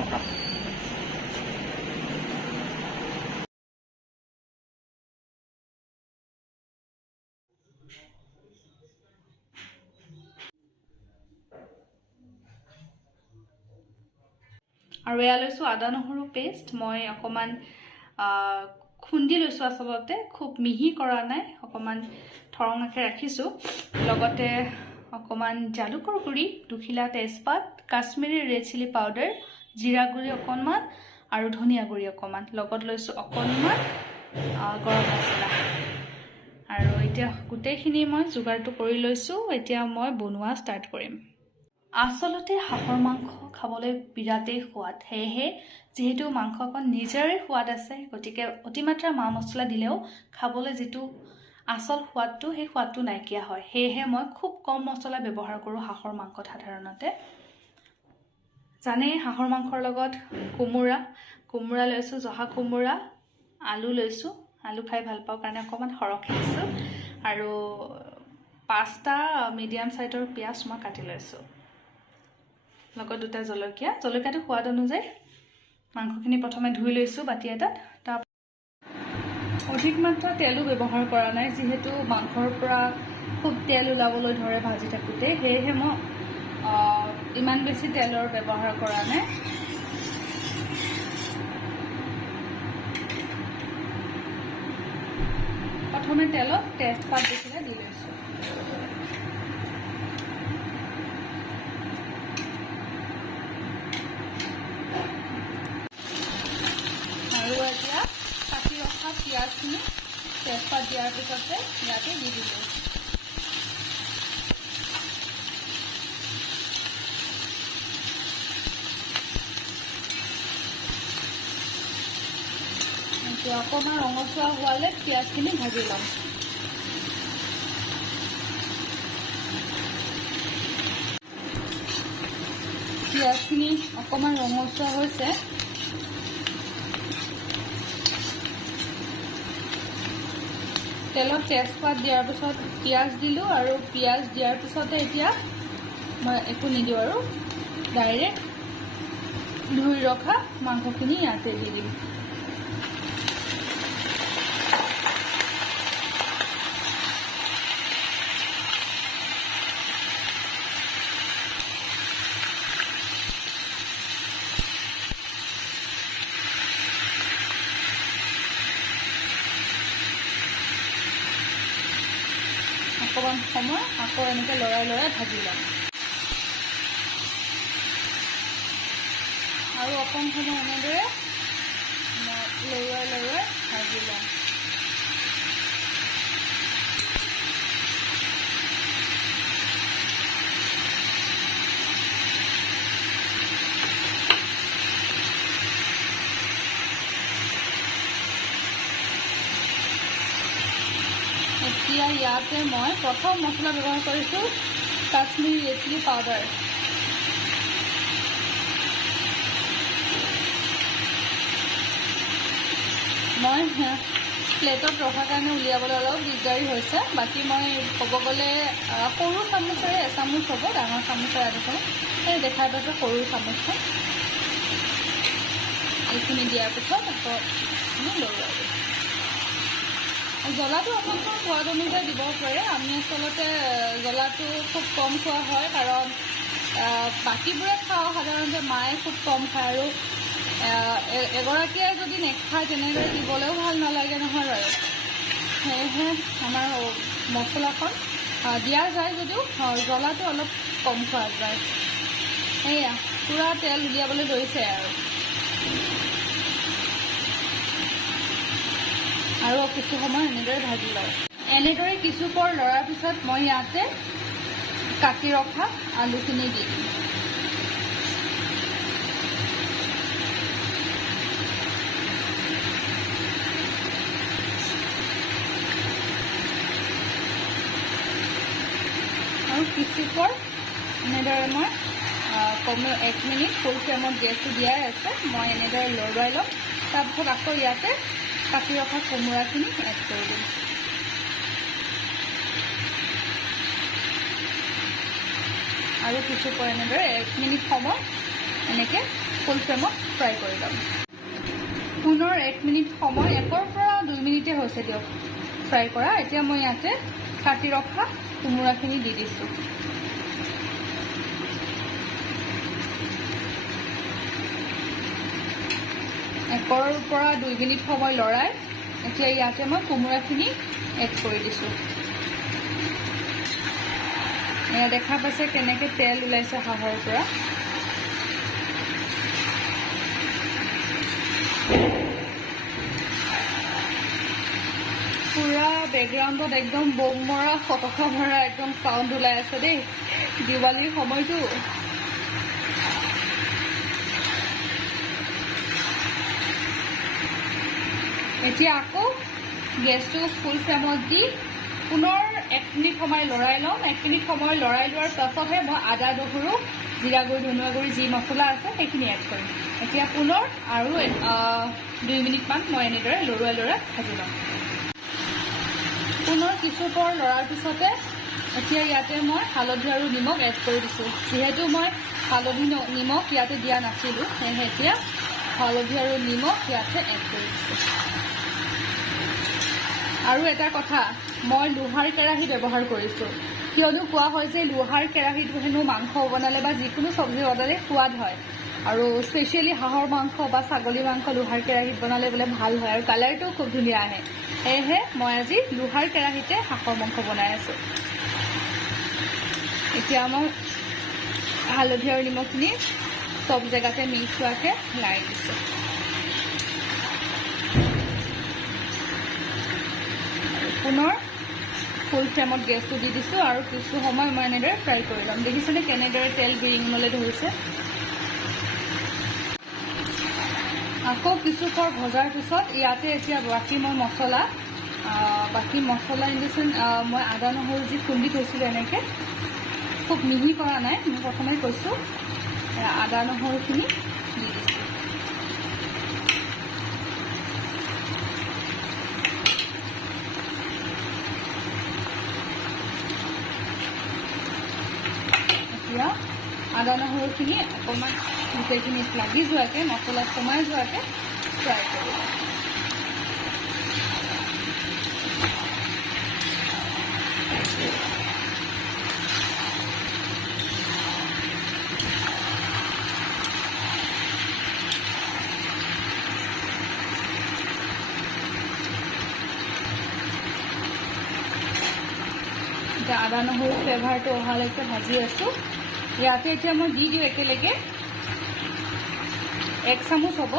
মতা। আৰু এয়া লৈছোঁ আদা নহৰু পেষ্ট। মই অকণমান খুন্দি লৈছোঁ, আচলতে খুব মিহি কৰা নাই, অকণমান ঠৰঙাকৈ ৰাখিছোঁ। লগতে অকণমান জালুকৰ গুড়ি, দুখিলা তেজপাত, কাশ্মীৰী ৰেড চিলি পাউডাৰ, জিৰা গুড়ি অকণমান আৰু ধনিয়া গুড়ি অকণমান, লগত লৈছোঁ অকণমান গৰম মছলা। আৰু এতিয়া গোটেইখিনি মই যোগাৰটো কৰি লৈছোঁ। এতিয়া মই বনোৱা ষ্টাৰ্ট কৰিম। আচলতে হাঁহৰ মাংস খাবলৈ বিৰাটেই সোৱাদ, সেয়েহে যিহেতু মাংসকণ নিজৰে সোৱাদ আছে, গতিকে অতিমাত্ৰা মা মছলা দিলেও খাবলৈ যিটো আচল সোৱাদটো, সেই সোৱাদটো নাইকিয়া হয়। সেয়েহে মই খুব কম মছলা ব্যৱহাৰ কৰোঁ হাঁহৰ মাংসত সাধাৰণতে। জানেই হাঁহৰ মাংসৰ লগত কোমোৰা লৈছোঁ, জহা কোমোৰা, আলু লৈছোঁ, আলু খাই ভাল পাওঁ কাৰণে অকণমান সৰহকৈ দিছোঁ, আৰু 5টা মিডিয়াম চাইজৰ পিঁয়াজ মই কাটি লৈছোঁ, লগত 2টা জলকীয়াটো সোৱাদ অনুযায়ী। মাংসখিনি প্ৰথমে ধুই লৈছোঁ বাতি এটাত। তাৰ অধিক মাত্ৰা তেলো ব্যৱহাৰ কৰা নাই, যিহেতু মাংসৰ পৰা খুব তেল ওলাবলৈ ধৰে ভাজি থাকোঁতে, সেয়েহে মই ইমান বেছি তেলৰ ব্যৱহাৰ কৰা নাই। প্ৰথমে তেলত তেজপাত দেখিলে দি লৈছোঁ। আৰু এতিয়া কাটি ৰখা পিঁয়াজখিনি তেজপাত দিয়াৰ পিছতে ইয়াতে দি দিলোঁ। এতিয়া অকণমান ৰঙচুৱা হোৱালে পিঁয়াজখিনি ভাজি ল'ম। পিঁয়াজখিনি অকণমান ৰঙচুৱা হৈছে। তেলত তেজপাত দিয়াৰ পিছত পিঁয়াজ দিলোঁ, আৰু পিঁয়াজ দিয়াৰ পিছতে এতিয়া মই একো নিদিওঁ আৰু ডাইৰেক্ট ধুই ৰখা মাংসখিনি ইয়াতে দি দিম। অকণমান সময় আকৌ এনেকৈ লৰাই ভাজি ল'ম, আৰু অকণ সময় এনেদৰে লৰাই ভাজি ল'ম। এতিয়া ইয়াতে মই প্ৰথম মছলা ব্যৱহাৰ কৰিছোঁ কাশ্মীৰী ৰেড চিলি পাউডাৰ। মই প্লেটত ৰখাৰ কাৰণে উলিয়াবলৈ অলপ দিগদাৰী হৈছে। বাকী মই ক'ব গ'লে সৰু চামুচেৰে এচামুচ হ'ব, ডাঙৰ চামুচেৰে আধা চামুচ, এই দেখাই পাইছে সৰু চামুচখন। এইখিনি দিয়াৰ পিছত আকৌ লৰাই দিম। জ্বলাটো আপোনালোকৰ সোৱাদ অনুযায়ী দিব পাৰে। আমি আচলতে জ্বলাটো খুব কম খোৱা হয়, কাৰণ বাকীবোৰে খাওঁ সাধাৰণতে, মায়ে খুব কম খায়, আৰু এগৰাকীয়ে যদি নেখায় তেনেদৰে দিবলৈও ভাল নালাগে নহয় বাৰু। সেয়েহে আমাৰ মছলাখন দিয়া যায় যদিও জ্বলাটো অলপ কম খোৱা যায়। সেয়া পূৰা তেল উলিয়াবলৈ ধৰিছে আৰু কিছু সময় এনেদৰে ভাজি লওঁ। এনেদৰে কিছু পৰ লৰাৰ পিছত মই ইয়াতে কাটি ৰখা আলুখিনি দি দিম। আৰু কিছু পৰ এনেদৰে মই কমেও 1 মিনিট ফুল ফ্লেমত গেছটো দিয়াই আছে, মই এনেদৰে লৰাই ল'ম। তাৰপিছত আকৌ ইয়াতে কাটি ৰখা কোমোৰাখিনি এড কৰি দিম। আৰু কিছু পৰ এনেদৰে 1 মিনিট সময় এনেকৈ ফুল ফ্লেমত ফ্ৰাই কৰি ল'ম। পুনৰ 1 মিনিট সময় 1 পৰা 2 মিনিটে হৈছে দিয়ক ফ্ৰাই কৰা। এতিয়া মই ইয়াতে কাটি ৰখা কোমোৰাখিনি দি দিছোঁ। একৰ পৰা 2 মিনিট সময় লৰাই এতিয়া ইয়াতে মই কোমোৰাখিনি এড কৰি দিছোঁ। এয়া দেখা পাইছে কেনেকৈ তেল ওলাইছে হাঁহৰ পৰা। পুৰা বেকগ্ৰাউণ্ডত একদম বম মৰা ফটকা ভৰা একদম চাউণ্ড ওলাই আছে দেই, দিৱালীৰ সময়টো। এতিয়া আকৌ গেছটো ফুল ফ্লেমত দি পুনৰ 1 মিনিট সময় লৰাই ল'ম। 1 মিনিট সময় লৰাই লোৱাৰ পাছতহে মই আদা, নহৰু, জিৰা গুড়ি, ধনিয়া গুড়ি যি মছলা আছে সেইখিনি এড কৰিম। এতিয়া পুনৰ আৰু 2 মিনিটমান মই এনেদৰে লৰাই ভাজি ল'ম। পুনৰ কিছু পৰ লৰাৰ পিছতে এতিয়া ইয়াতে মই হালধি আৰু নিমখ এড কৰি দিছোঁ। যিহেতু মই হালধি নিমখ ইয়াতে দিয়া নাছিলোঁ, সেয়েহে এতিয়া হালধি আৰু নিমখ ইয়াতে এড কৰি দিছোঁ। আৰু এটা কথা, মই লোহাৰ কেৰাহী ব্যৱহাৰ কৰিছোঁ, কিয়নো কোৱা হয় যে লোহাৰ কেৰাহীটো হেনো মাংস বনালে বা যিকোনো চব্জি বনালে সোৱাদ হয়। আৰু স্পেচিয়েলি হাঁহৰ মাংস বা ছাগলী মাংস লোহাৰ কেৰাহীত বনালে বোলে ভাল হয় আৰু কালাৰটোও খুব ধুনীয়া আহে। সেয়েহে মই আজি লোহাৰ কেৰাহীতে হাঁহৰ মাংস বনাই আছোঁ। এতিয়া মই হালধি আৰু নিমখখিনি চব জেগাতে মিক্স হোৱাকৈ লাই দিছোঁ। পুনৰ ফুল ফ্লেমত গেছটো দি দিছোঁ আৰু কিছু সময় মই এনেদৰে ফ্ৰাই কৰি ল'ম। দেখিছেনে কেনেদৰে তেল বিৰিঙিবলৈ ধৰিছে। আকৌ কিছু পৰ ভজাৰ পিছত ইয়াতে এতিয়া বাকী মছলা ইন দ্য চেন্স মই আদা নহৰু যি খুন্দি থৈছিলোঁ এনেকৈ, খুব মিহি কৰা নাই, মই প্ৰথমে কৈছোঁ। আদা নহৰুখিনি দি দিছোঁ। এতিয়া আদা নহৰুখিনি অকণমান গোটেইখিনিত লাগি যোৱাকৈ, মছলা সোমাই যোৱাকৈ ফ্ৰাই কৰি ল'ম। এতিয়া আদা নহৰু ফ্লেভাৰটো অহালৈকে ভাজি আছোঁ। ইয়াতে এতিয়া মই দি দিওঁ একেলগে 1 চামুচ হ'ব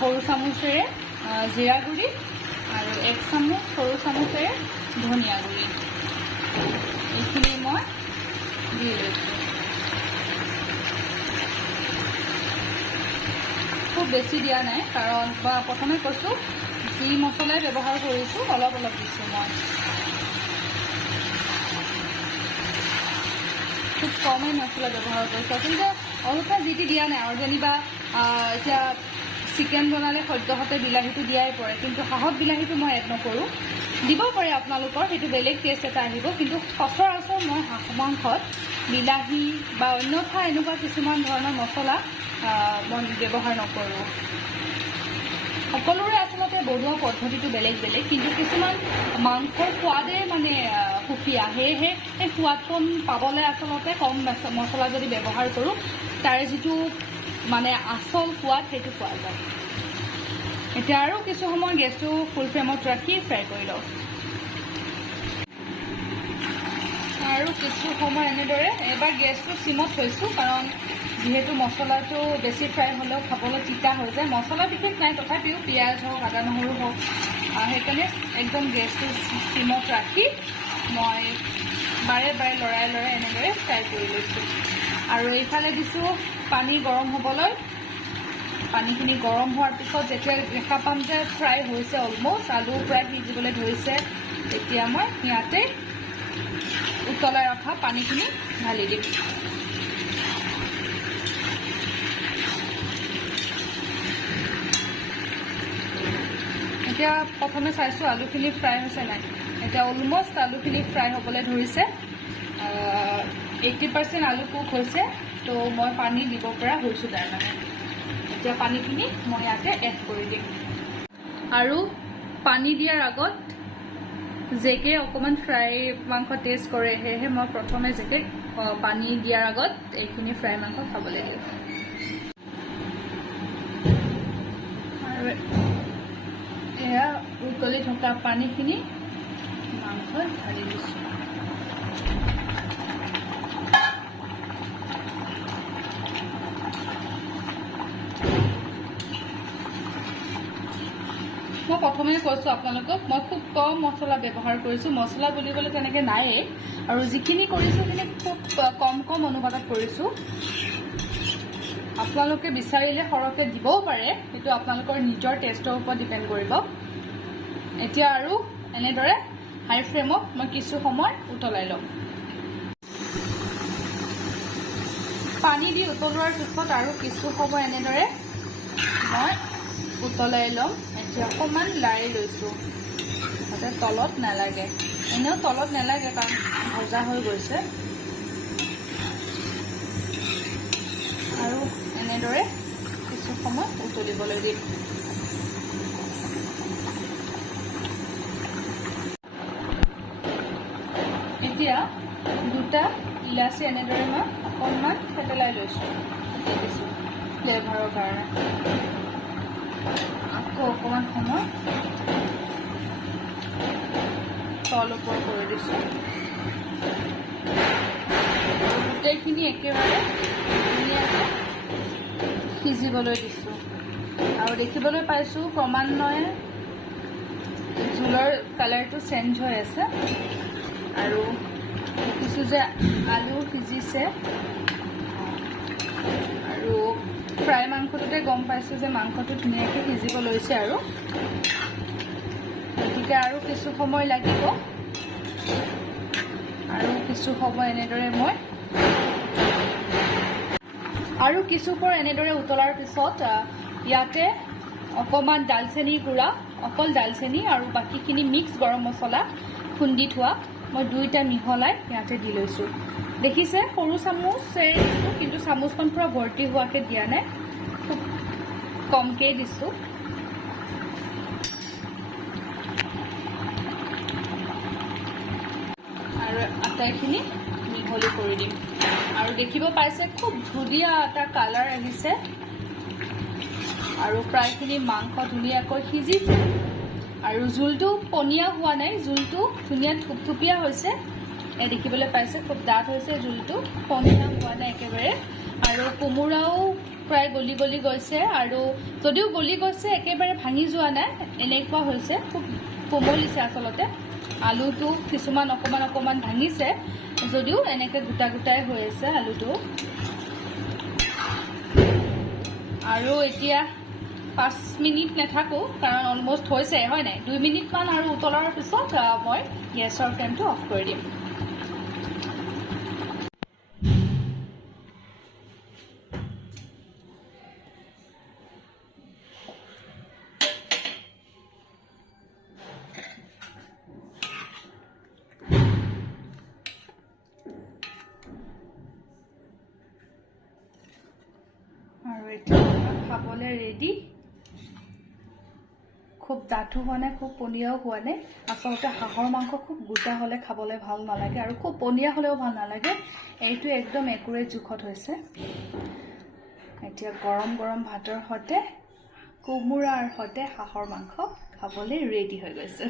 সৰু চামুচেৰে জিৰা গুড়ি আৰু 1 চামুচ সৰু চামুচেৰে ধনিয়া গুড়ি। এইখিনি মই দি লৈছোঁ। খুব বেছি দিয়া নাই, কাৰণ প্ৰথমে কৈছোঁ যি মছলাই ব্যৱহাৰ কৰিছোঁ অলপ অলপ দিছোঁ মই। খুব কমেই মছলা ব্যৱহাৰ কৰিছোঁ। আচলতে অলপমান যিটি দিয়া নাই, আৰু যেনিবা এতিয়া চিকেন বনালে সদ্যহতে বিলাহীটো দিয়াই পৰে, কিন্তু হাঁহত বিলাহীটো মই এড নকৰোঁ। দিব পাৰে আপোনালোকৰ, সেইটো বেলেগ টেষ্ট এটা আহিব, কিন্তু সচৰাচৰ মই হাঁহ মাংসত বিলাহী বা অন্যথা এনেকুৱা কিছুমান ধৰণৰ মছলা মই ব্যৱহাৰ নকৰোঁ। সকলোৰে আচলতে বনোৱা পদ্ধতিটো বেলেগ বেলেগ, কিন্তু কিছুমান মাংসৰ সোৱাদে মানে সুকীয়া, সেয়েহে সেই সোৱাদকণ পাবলৈ আচলতে কম মছলা যদি ব্যৱহাৰ কৰোঁ, তাৰে যিটো মানে আচল সোৱাদ সেইটো পোৱা যায়। এতিয়া আৰু কিছু সময় গেছটো ফুল ফ্লেমত ৰাখি ফ্ৰাই কৰি লওঁ। আৰু কিছু সময় এনেদৰে এবাৰ গেছটো চিমত থৈছোঁ, কাৰণ যিহেতু মছলাটো বেছি ফ্ৰাই হ'লেও খাবলৈ তিতা হৈ যায়। মছলা বিশেষ নাই, তথাপিও পিঁয়াজ হওক আদা নহৰু হওক, সেইকাৰণে একদম গেছটো চিমত ৰাখি মই বাৰে বাৰে লৰাই এনেদৰে ফ্ৰাই কৰি লৈছোঁ। আৰু এইফালে দিছোঁ পানী গৰম হ'বলৈ। পানীখিনি গৰম হোৱাৰ পিছত যেতিয়া দেখা পাম যে ফ্ৰাই হৈছে, অলমষ্ট আলু প্ৰায় সিজিবলৈ ধৰিছে, তেতিয়া মই ইয়াতে উতলাই ৰখা পানীখিনি ঢালি দিম। এতিয়া প্ৰথমে চাইছোঁ আলুখিনি ফ্ৰাই হৈছে নাই। এতিয়া অলমষ্ট আলুখিনি ফ্ৰাই হ'বলৈ ধৰিছে। 80% আলু কুক হৈছে, তো মই পানী দিব পৰা হৈছোঁ তাৰমানে এতিয়া পানীখিনি মই ইয়াতে এড কৰি দিম আৰু পানী দিয়াৰ আগত জেকে অকমান ফ্ৰাই মাংস টেষ্ট কৰে হেহে মই প্ৰথমে জেকে পানী দিয়াৰ আগত এইখিনি ফ্ৰাই মাংস খাবলৈ দিওঁ আৰু এয়া উতলি থকা পানীখিনি মাংস ঢালি দিছোঁ মই প্ৰথমে কৈছোঁ আপোনালোকক মই খুব কম মছলা ব্যৱহাৰ কৰিছোঁ মছলা বুলিবলৈ তেনেকৈ নায়েই আৰু যিখিনি কৰিছোঁ সেইখিনি খুব কম অনুপাতত কৰিছোঁ আপোনালোকে বিচাৰিলে সৰহকৈ দিবও পাৰে সেইটো আপোনালোকৰ নিজৰ টেষ্টৰ ওপৰত ডিপেণ্ড কৰিব এতিয়া আৰু এনেদৰে হাই ফ্লেমত মই কিছু সময় উতলাই ল'ম পানী দি উতলোৱাৰ পিছত আৰু কিছু সময় এনেদৰে মই উতলাই ল'ম এতিয়া অকণমান লাৰি লৈছোঁ যাতে তলত নালাগে এনেও তলত নালাগে কাৰণ ভজা হৈ গৈছে আৰু এনেদৰে কিছু সময় উতলিবলৈ দিম এতিয়া দুটা ইলাচি এনেদৰে মই অকণমান থেতেলাই লৈছোঁ দি দিছোঁ ফ্লেভাৰৰ কাৰণে আকৌ অকণমান সময় তল ওপৰ কৰি দিছোঁ গোটেইখিনি একেবাৰে ধুনীয়াকৈ সিজিবলৈ দিছোঁ আৰু দেখিবলৈ পাইছোঁ ক্ৰমান্বয়ে জোলৰ কালাৰটো চেঞ্জ হৈ আছে আৰু দেখিছোঁ যে আলু সিজিছে আৰু ফ্ৰাই মাংসটোতে গম পাইছোঁ যে মাংসটো ধুনীয়াকৈ সিজিব লৈছে আৰু গতিকে আৰু কিছু সময় লাগিব আৰু কিছু সময় এনেদৰে মই আৰু কিছু পৰ এনেদৰে উতলাৰ পিছত ইয়াতে অকণমান দালচেনিৰ গুড়া অকল দালচেনি আৰু বাকীখিনি মিক্স গৰম মছলা খুন্দি থোৱা মই দুইটা মিহলাই ইয়াতে দি লৈছোঁ দেখিছে সৰু চামুচেৰে দিছোঁ কিন্তু চামুচখন পুৰা ভৰ্তি হোৱাকৈ দিয়া নাই খুব কমকৈ দিছোঁ আৰু আটাইখিনি মিহলি কৰি দিম আৰু দেখিব পাইছে খুব ধুনীয়া এটা কালাৰ আহিছে আৰু প্ৰায়খিনি মাংস ধুনীয়াকৈ সিজিছে আৰু জোলটো পনীয়া হোৱা নাই জোলটো ধুনীয়া থুপথুপীয়া হৈছে দেখিবলৈ পাইছে খুব ডাঠ হৈছে জোলটো পনীয়া হোৱা নাই একেবাৰে আৰু কোমোৰাও প্ৰায় গলি গলি গৈছে আৰু যদিও গলি গৈছে একেবাৰে ভাঙি যোৱা নাই এনেকুৱা হৈছে খুব কোমলিছে আচলতে আলুটো কিছুমান অকণমান ভাঙিছে যদিও এনেকৈ গোটা গোটাই হৈ আছে আলুটো আৰু এতিয়া 5 মিনিট নাথাকোঁ কাৰণ অলমষ্ট হৈছে হয় নাই 2 মিনিটমান আৰু উতলাৰ পিছত মই গেছৰ ফ্লেমটো অফ কৰি দিম আৰু এতিয়া খাবলৈ ৰেডি খুব ডাঠো হোৱা নাই খুব পনীয়াও হোৱা নাই আচলতে হাঁহৰ মাংস খুব গোটা হ'লে খাবলৈ ভাল নালাগে আৰু খুব পনীয়া হ'লেও ভাল নালাগে এইটো একদম একুৰেট জোখত হৈছে এতিয়া গৰম গৰম ভাতৰ সৈতে কোমোৰাৰ সৈতে হাঁহৰ মাংস খাবলৈ ৰেডি হৈ গৈছে